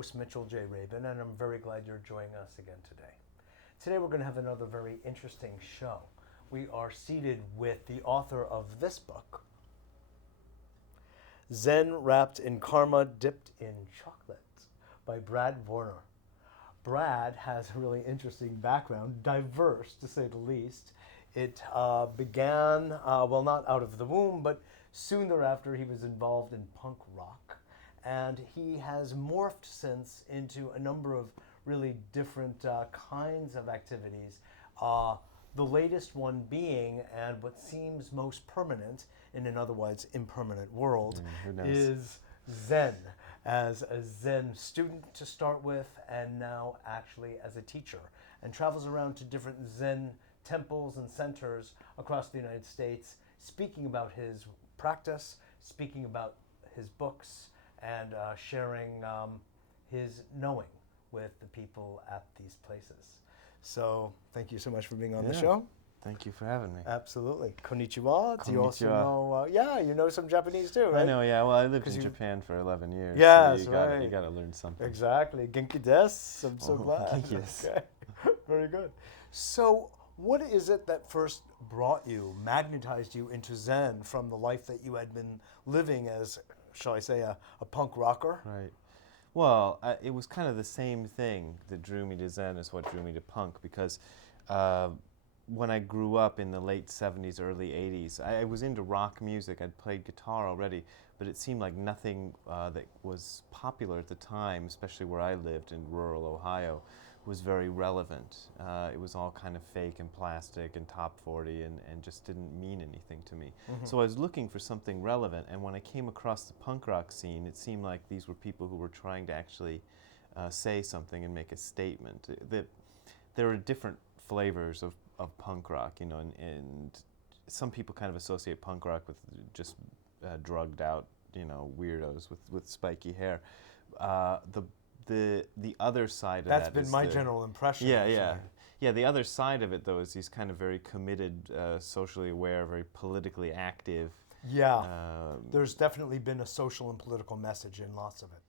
host, Mitchell J. Rabin, and I'm very glad you're joining us again today. Today we're going to have another very interesting show. We are seated with the author of this book, Zen Wrapped in Karma, Dipped in Chocolate, by Brad Warner. Brad has a really interesting background, diverse to say the least. It began, well, not out of the womb, but soon thereafter he was involved in punk rock. And he has morphed since into a number of really different kinds of activities. The latest one being, and what seems most permanent in an otherwise impermanent world, is Zen. As a Zen student to start with, and now actually as a teacher, and travels around to different Zen temples and centers across the United States, speaking about his practice, speaking about his books, and sharing his knowing with the people at these places. So thank you so much for being on the show. Thank you for having me. Absolutely. Konnichiwa. Do you also Konnichiwa. know, you know some Japanese too, right? I know, yeah. Well, I lived in Japan for 11 years. Yes, so right. You got to learn something. Exactly. Genki desu. I'm so glad. Genki desu. Okay. Very good. So what is it that first brought you, magnetized you into Zen from the life that you had been living as, shall I say, a punk rocker? Right. Well, it was kind of the same thing that drew me to Zen as what drew me to punk, because when I grew up in the late 70s, early 80s, I was into rock music. I'd played guitar already, but it seemed like nothing that was popular at the time, especially where I lived in rural Ohio, was very relevant. It was all kind of fake and plastic and top 40 and just didn't mean anything to me. Mm-hmm. So I was looking for something relevant, and when I came across the punk rock scene, it seemed like these were people who were trying to actually say something and make a statement. There are different flavors of punk rock, you know, and some people kind of associate punk rock with just drugged out, you know, weirdos with spiky hair. The other side of that That's been my general impression. Yeah. The other side of it, though, is he's kind of very committed, socially aware, very politically active. Yeah, there's definitely been a social and political message in lots of it.